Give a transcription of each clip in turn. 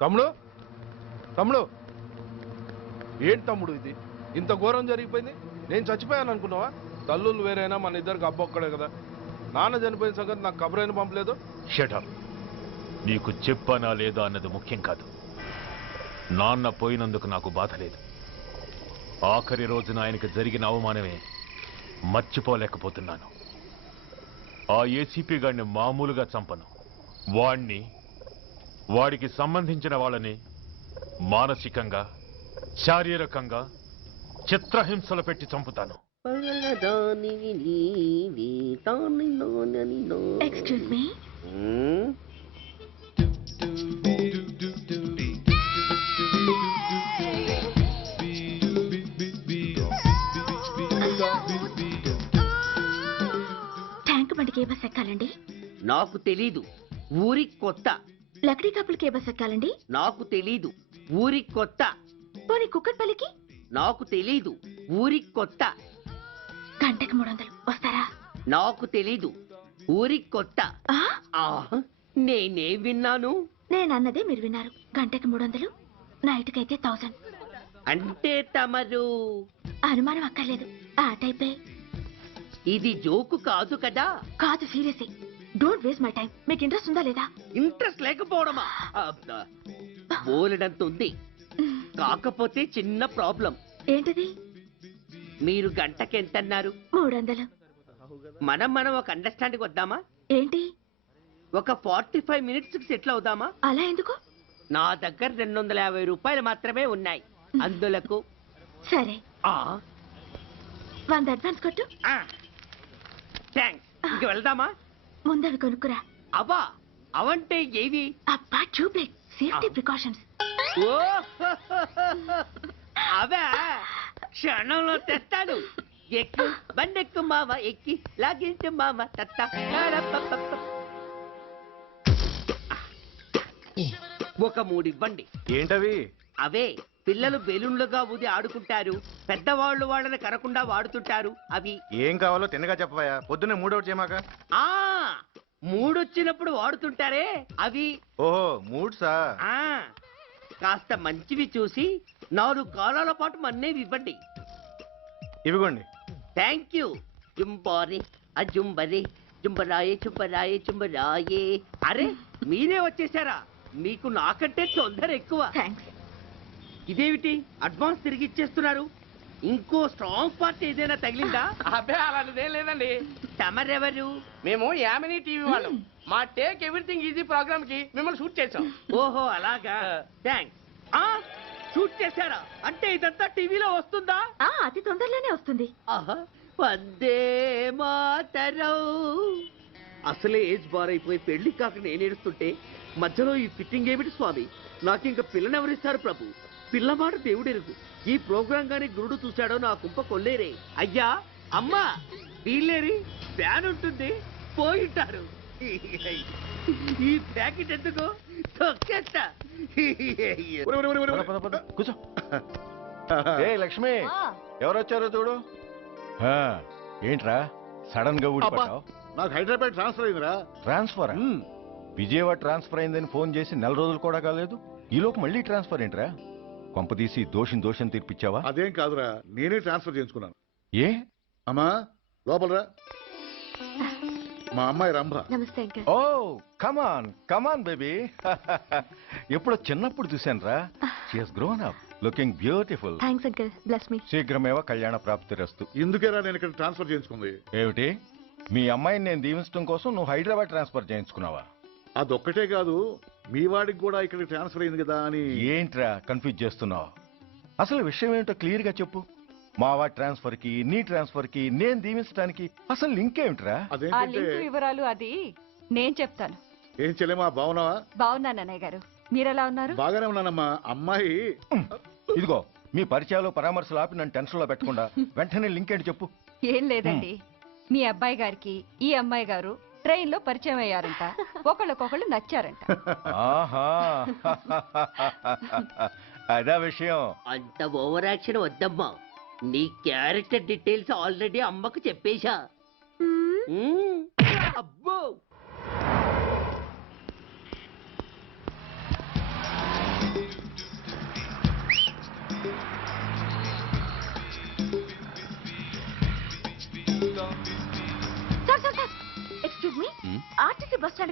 తమ్ముడు తమ్ముడు ఏంటి తమ్ముడు ఇది ఇంత ఘోరం జరిగిపోయింది? నేను చచ్చిపోయాను అనుకున్నావా? తల్లులు వేరైనా మన ఇద్దరికి అబ్బ ఒక్కడే కదా. నాన్న చనిపోయిన సంగతి నాకు కబురైన పంపలేదు. షటప్. నీకు చెప్పనా లేదా అన్నది ముఖ్యం కాదు. నాన్న పోయినందుకు నాకు బాధ లేదు. ఆఖరి రోజున ఆయనకు జరిగిన అవమానమే మర్చిపోలేకపోతున్నాను. ఆ ఏసీపీ గారిని మామూలుగా చంపను. వాడికి సంబంధించిన వాళ్ళని మానసికంగా శారీరకంగా చిత్రహింసలు పెట్టి చంపుతాను. Excuse me. ట్యాంక్ బండికి ఏ బస్ ఎక్కాలండి? నాకు తెలీదు, ఊరి కొత్త. లక్డీ కప్పులకి ఏ బస్ ఎక్కాలండి? నాకు తెలీదు, ఊరి కొత్త. పోనీ కుక్కట్పల్లికి? నాకు తెలీదు, ఊరి కొత్త. గంటకి 300 వస్తారా? నాకు తెలీదు, ఊరి కొత్త. నేనే విన్నాను. నేనన్నదే మీరు విన్నారు. గంటకి 300, నైట్కి అయితే 1000. అంటే తమరు అనుమానం అక్కర్లేదు, ఆ టైపే. ఇది జోకు కాదు కదా? కాదు, serious. Don't waste my time. మీకు ఇంట్రెస్ట్ ఉందా లేదా? ఇంట్రెస్ట్ లేకపోవడమా? బోలెడంత ఉంది. కాకపోతే చిన్న ప్రాబ్లం. ఏంటిది? మీరు గంటకి ఎంతన్నారు? 300. మనం ఒక అండర్స్టాండింగ్ వద్దామా? ఏంటి? ఒక 45 మినిట్స్ కి సెటిల్ అవుదామా? అలా ఎందుకు? నా దగ్గర 250 రూపాయలు మాత్రమే ఉన్నాయి. అందులకు సరే, 100 అడ్వాన్స్ కొట్టు. థ్యాంక్స్. ఇంక వెళ్దామా? ముందవి కొనుక్కురా. అబ్బా, అవంటే ఏవి? అబ్బా, ట్యూబ్లైట్, సేఫ్టీ ప్రికాషన్స్. ఓ అవే క్షణంలో తెస్తాను. ఎక్కు బండెక్కు మామ, ఎక్కి లాగించు మామ. తత్త ఒక 3 ఇవ్వండి. ఏంటవి? అవే పిల్లలు బెలూన్లుగా ఊది ఆడుకుంటారు. పెద్దవాళ్ళు వాళ్ళని కరకుండా వాడుతుంటారు. అవి ఏం కావాలో తిన్నగా చెప్పవా. పొద్దున్నే 3 చేయమాక. 3 వచ్చినప్పుడు వాడుతుంటారే అవి. ఓహో, 3సా? కాస్త మంచివి చూసి 4 కాలాల పాటు మన్నేవి ఇవ్వండి. ఇవిగోండి. Thank you. జుంబారి అజుంబరి జుంబరాయే చుంబరాయే చుంబరాయే. అరే, మీరే వచ్చేసారా? మీకు నాకంటే తొందర ఎక్కువ. ఇదేమిటి అడ్వాన్స్ తిరిగి ఇచ్చేస్తున్నారు? ఇంకో స్ట్రాంగ్ పార్టీ ఏదైనా తగిలిందా? అబ్బే, అలాంటిదేం లేదండి. తమరెవరు? మేము యామినీ టీవీ వాళ్ళం. మా టేక్ ఎవ్రీథింగ్ ఈజీ ప్రోగ్రామ్ కి మిమ్మల్ని షూట్ చేసాం. ఓహో, అలాగా. థ్యాంక్స్. షూట్ చేశారా? అంటే ఇదంతా టీవీలో వస్తుందా? అతి తొందరలోనే వస్తుంది. వందే మాతరం. అసలే ఏజ్ బార్ అయిపోయి పెళ్లి కాక నేను ఏడుస్తుంటే మధ్యలో ఈ ఫిట్టింగ్ ఏమిటి స్వామి? నాకింక పిల్లనెవరిస్తారు ప్రభు? పిల్లమాట దేవుడెరుగు. ఈ ప్రోగ్రాం గాని గురుడు చూశాడో నా కుంప కొల్లేరే. అయ్యా, అమ్మా, వీళ్ళేరి ఫ్యాన్ ఉంటుంది, పోయింటారు. ఈ ప్యాకెట్ ఎందుకు తొక్కేస్తా. కూర్చో. ఏ లక్ష్మి, ఎవరొచ్చారో చూడు. ఏంట్రా సడన్ గా ఊడిపడ్డావు? నాకు హైదరాబాద్ ట్రాన్స్ఫర్ అయిందిరా. ట్రాన్స్ఫర్? విజయవాడ ట్రాన్స్ఫర్ అయిందని ఫోన్ చేసి 4 రోజులు కూడా కాలేదు. ఈలోపు మళ్ళీ ట్రాన్స్ఫర్ ఏంట్రా? కొంపదీసి దోషం తీర్పిచ్చావా? అదేం కాదురా, నేనే ట్రాన్స్ఫర్ చేయించుకున్నాను. ఏ? అమ్మా, లోపలరా. మా అమ్మాయి రంభ. నమస్తే అంకల్. ఓ, కమాన్ బేబీ. ఎప్పుడో చిన్నప్పుడు చూశాను రా. She has grown up, looking beautiful. Thanks uncle, bless me. శీఘ్రమేవ కళ్యాణ ప్రాప్తిరస్తు. ఇందుకేరా నేను ఇక్కడ ట్రాన్స్ఫర్ చేయించుకుంది. ఏమిటి, మీ అమ్మాయిని నేను దీవించడం కోసం నువ్వు హైదరాబాద్ ట్రాన్స్ఫర్ చేయించుకున్నావా? అదొక్కటే కాదు, మీ వాడికి కూడా ఇక్కడ ట్రాన్స్ఫర్ అయింది కదా అని. ఏంట్రా కన్ఫ్యూజ్ చేస్తున్నావు? అసలు విషయం ఏంటో క్లియర్ గా చెప్పు. మా వాడి ట్రాన్స్ఫర్ కి నీ ట్రాన్స్ఫర్ కి నేను దీవించడానికి అసలు లింక్ ఏమిట్రా? వివరాలు అది నేను చెప్తాను. ఏం చెల్లెమా, బాగున్నావా? బాగున్నాను అన్నయ్య గారు, మీరెలా ఉన్నారు? బాగానే ఉన్నానమ్మా. అమ్మాయి ఇదిగో, మీ పరిచయాలు పరామర్శలు ఆపి నన్ను టెన్షన్ లో పెట్టకుండా వెంటనే లింక్ ఏంటి చెప్పు. ఏం లేదండి, మీ అబ్బాయి గారికి ఈ అమ్మాయి గారు ట్రైన్ లో పరిచయం అయ్యారంట. ఒకళ్ళకొకళ్ళు నచ్చారంట. ఆహా, అదా విషయం. అంత ఓవర్ యాక్షన్ వద్దమ్మా. నీ క్యారెక్టర్ డీటెయిల్స్ ఆల్రెడీ అమ్మకు చెప్పేశా. అబ్బో,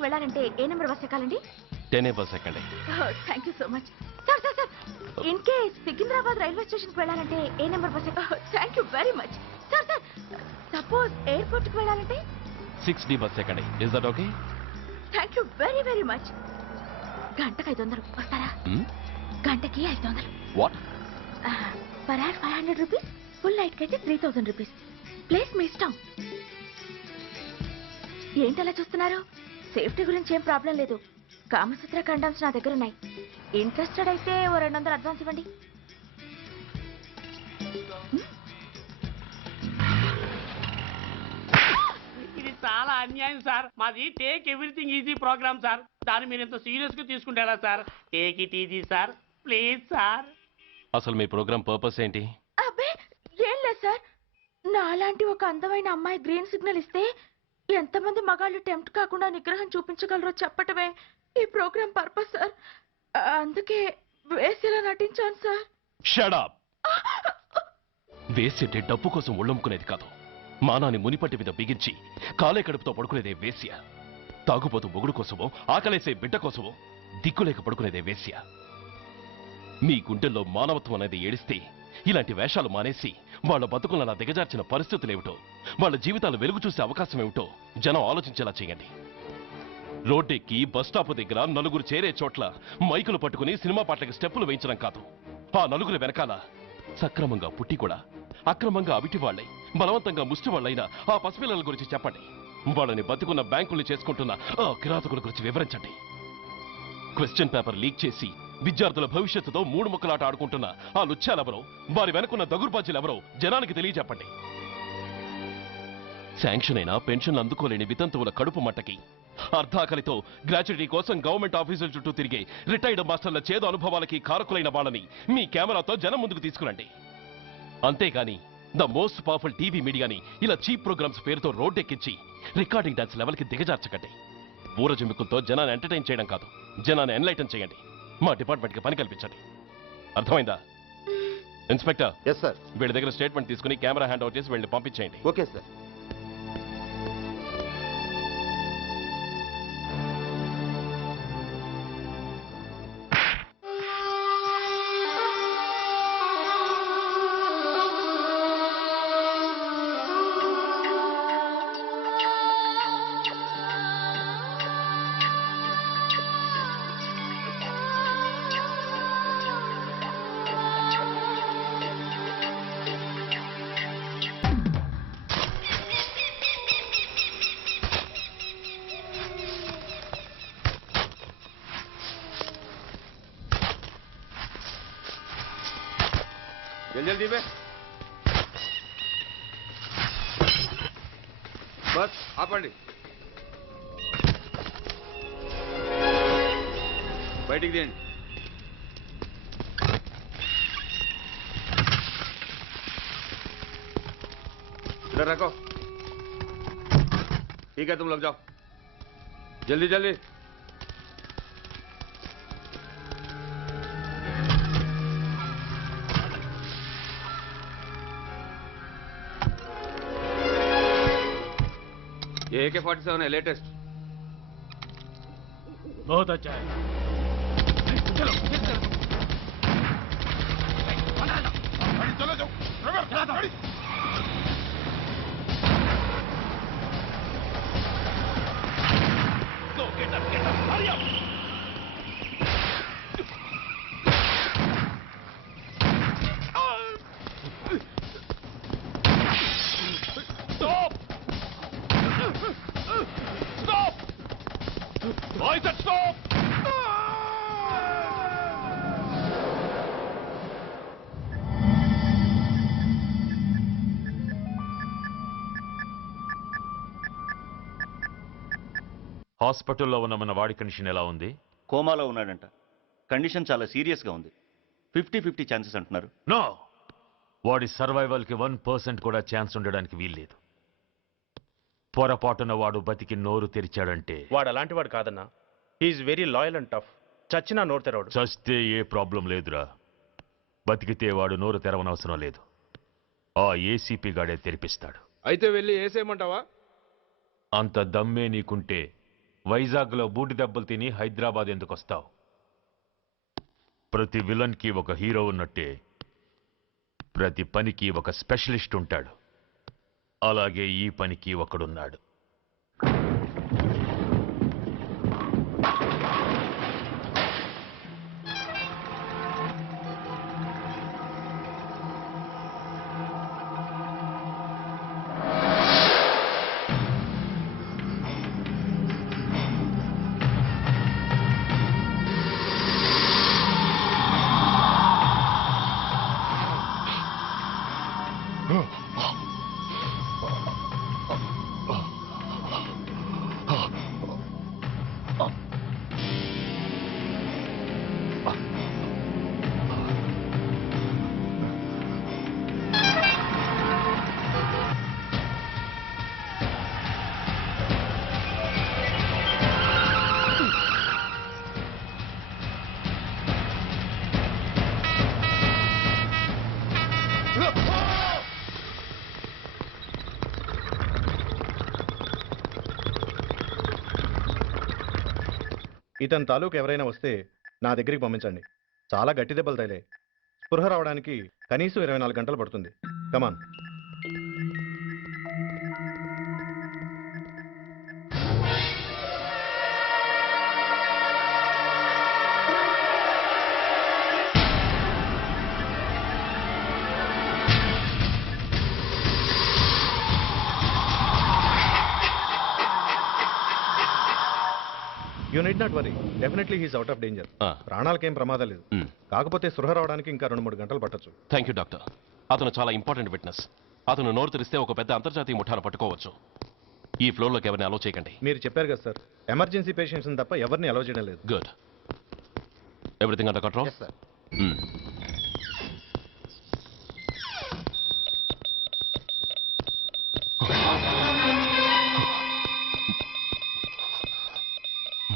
ఎయిర్పోర్ట్కి వెళ్ళాలంటే ఏ నెంబర్ బస్ ఎక్కాలండి? 10 బస్ ఎక్కండి. Thank you so much. Sir sir sir, in case Secunderabad railway స్టేషన్కి వెళ్ళాలంటే ఏ number bus thank you very much. Sir sir, suppose ఎయిర్పోర్ట్కి వెళ్ళాలంటే 6D బస్ ఎక్కండి. Is that okay? Thank you very very much. గంటకి 500 వస్తారా? గంటకి 500. What? Per hour 500 rupees, full నైట్కి అయితే 3000 రూపీస్. ప్లేస్ మీ ఇష్టం. ఏంటలా చూస్తున్నారు? సేఫ్టీ గురించి ఏం ప్రాబ్లం లేదు. కామసూత్ర కండమ్స్ నా దగ్గర ఉన్నాయి. ఇంట్రెస్టెడ్ అయితే ఓ 200 అడ్వాన్స్ ఇవ్వండి. ఇది చాలా అన్యాయం సార్. మాది take everything easy program sir. దాన్ని మీరు ఎంత సీరియస్ గా తీసుకుంటారా sir? Take it easy sir, please sir. అసలు మీ ప్రోగ్రామ్ పర్పస్ ఏంటి? అబ్బే ఏం లేదు సార్. నాలాంటి ఒక అందమైన అమ్మాయి గ్రీన్ సిగ్నల్ ఇస్తే ఎంతమంది మగాళ్ళు టెంప్ట్ కాకుండా నిగ్రహం చూపించగలరో చెప్పటమే ఈ ప్రోగ్రామ్ పర్పస్ సార్. అందుకే వేసేలా నటించాను సార్. Shut up. వేసేటే డబ్బు కోసం ఒళ్ళమ్ముకునేది కాదు. మానాన్ని మునిపట్టి మీద బిగించి కాలే కడుపుతో పడుకునేదే వేశ్య. తాగుపోతూ మొగుడు కోసమో ఆకలేసే బిడ్డ కోసమో దిక్కులేక పడుకునేదే వేశ్య. మీ గుండెల్లో మానవత్వం అనేది ఏడిస్తే ఇలాంటి వేషాలు మానేసి వాళ్ళ బతుకులను దిగజార్చిన పరిస్థితులేమిటో, వాళ్ళ జీవితాలు వెలుగు చూసే అవకాశం ఏమిటో జనం ఆలోచించేలా చేయండి. రోడ్డెక్కి బస్టాప్ దగ్గర నలుగురు చేరే చోట్ల మైకులు పట్టుకుని సినిమా పాటలకి స్టెప్పులు వేయించడం కాదు. ఆ నలుగురు వెనకాల సక్రమంగా పుట్టి కూడా అక్రమంగా అవిటి వాళ్ళై బలవంతంగా ముష్టి వాళ్ళైన ఆ పసిపిల్లల గురించి చెప్పండి. వాళ్ళని బతుకున్న బ్యాంకుల్ని చేసుకుంటున్న ఆ కిరాతకుల గురించి వివరించండి. క్వశ్చన్ పేపర్ లీక్ చేసి విద్యార్థుల భవిష్యత్తుతో 3 ముక్కలాట ఆడుకుంటున్న ఆ లుచ్చాలెవరో, వారి వెనుకున్న దగుర్బాజీలెవరో జనానికి తెలియజెప్పండి. శాంక్షన్ అయినా పెన్షన్లు అందుకోలేని వితంతువుల కడుపు మట్టకి, అర్ధాకలితో గ్రాట్యుటీ కోసం గవర్నమెంట్ ఆఫీసుల చుట్టూ తిరిగే రిటైర్డ్ మాస్టర్ల చేదు అనుభవాలకి కారకులైన వాళ్ళని మీ కెమెరాతో జనం ముందుకు తీసుకురండి. అంతేగాని ద మోస్ట్ పవర్ఫుల్ టీవీ మీడియాని ఇలా చీప్ ప్రోగ్రామ్స్ పేరుతో రోడ్డెక్కించి రికార్డింగ్ డాన్స్ లెవెల్కి దిగజార్చకండి. ఊరజుమికులతో జనాన్ని ఎంటర్టైన్ చేయడం కాదు, జనాన్ని ఎన్లైటన్ చేయండి. మా డిపార్ట్మెంట్కి పని కల్పించండి. అర్థమైందా? ఇన్స్పెక్టర్. Yes sir. వీళ్ళ దగ్గర స్టేట్మెంట్ తీసుకుని కెమెరా హ్యాండ్ అవుట్ చేసి వీళ్ళని పంపించేయండి. Okay sir. जल्दी बे बस ఆపండి. బయటికి తీయండి. इधर रखो. ठीक है, तुम लोग जाओ जल्दी जल्दी. ये AK-47 है, लेटेस्ट. बहुत अच्छा है. चलो चलो जाओ. Go, get up, hurry up. Stop! Stop! I said stop! హాస్పిటల్లో ఉన్న మన వాడి కండిషన్ ఎలా ఉంది? కోమాలో ఉన్నాడంట. కండిషన్ చాలా సీరియస్గా ఉంది. 50-50 ఛాన్సెస్ అంటున్నారు. నో, వాడి సర్వైవల్కి 1% కూడా ఛాన్స్ ఉండడానికి వీల్లేదు. పొరపాటున వాడు బతికి నోరు తెరిచాడంటే వాడు అలాంటి వాడు కాదన్నా. He's very loyal and tough. చచ్చినా నోరు తెరవడు. చస్తే ఏ ప్రాబ్లం లేదురా. బతికితే వాడు నోరు తెరవనవసరం లేదు. ఆ ఏసీపీ గాడే తెరిపిస్తాడు. అయితే వెళ్ళి ఏసేయమంటావా? అంత దమ్మే నీకుంటే వైజాగ్లో బూటి దెబ్బలు తిని హైదరాబాద్ ఎందుకు వస్తావు? ప్రతి విలన్కి ఒక హీరో ఉన్నట్టే ప్రతి పనికి ఒక స్పెషలిస్ట్ ఉంటాడు. అలాగే ఈ పనికి ఒకడున్నాడు. ఇతని తాలూకు ఎవరైనా వస్తే నా దగ్గరికి పంపించండి. చాలా గట్టి దెబ్బలు తగిలాయి. స్పృహ రావడానికి కనీసం 24 గంటలు పడుతుంది. Come on. You need not worry, definitely he's out of danger. ప్రాణాలకేం ప్రమాదం లేదు. కాకపోతే స్పృహ రావడానికి ఇంకా 2-3 గంటలు పట్టొచ్చు. Thank you doctor. అతను చాలా ఇంపార్టెంట్ విట్నెస్. అతను నోరు తెరిస్తే ఒక పెద్ద అంతర్జాతీయ ముఠాను పట్టుకోవచ్చు. ఈ ఫ్లోర్లోకి ఎవరిని అలో చేయకండి. మీరు చెప్పారు కదా సార్, ఎమర్జెన్సీ పేషెంట్స్ తప్ప ఎవరిని అలో చేయడం లేదు. Good. Everything under control?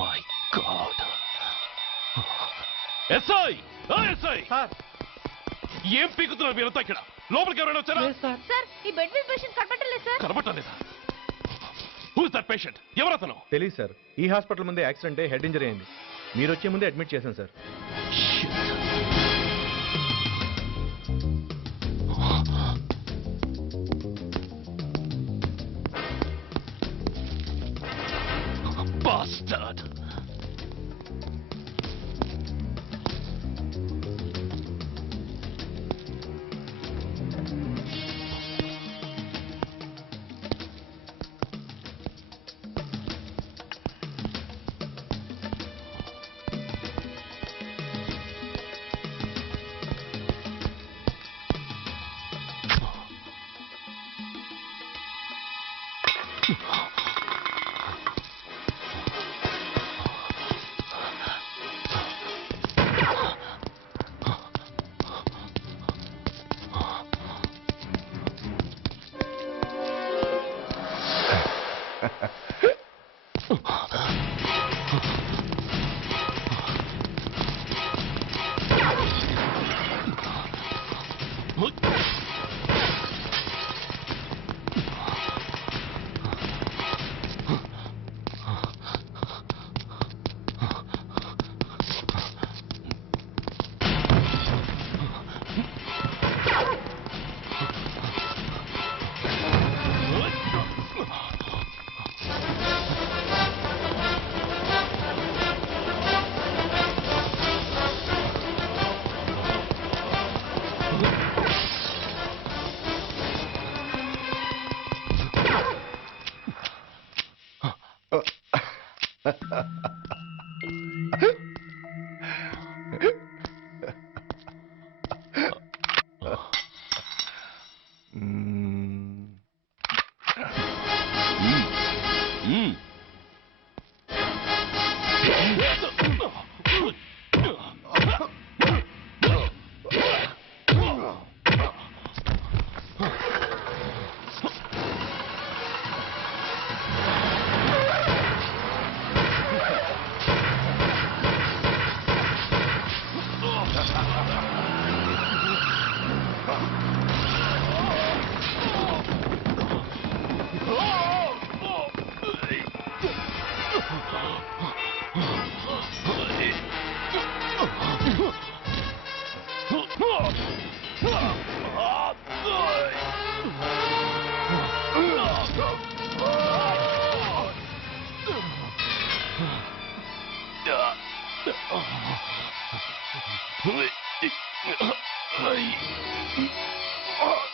My God. SI! SI! ఏం పీకుతున్నారు మీరంతా ఇక్కడ? లోపలికి ఎవరైనా వచ్చారా? సార్, ఈ బెడ్ మీద పేషెంట్ కనబడలేదు సార్. కనబడలేదా? Who is that patient? ఎవరతను? తెలియదు సార్. ఈ హాస్పిటల్ ముందే యాక్సిడెంట్ హెడ్ ఇంజరీ అయింది. మీరు వచ్చే ముందే అడ్మిట్ చేశాను సార్. Bastard! Hey!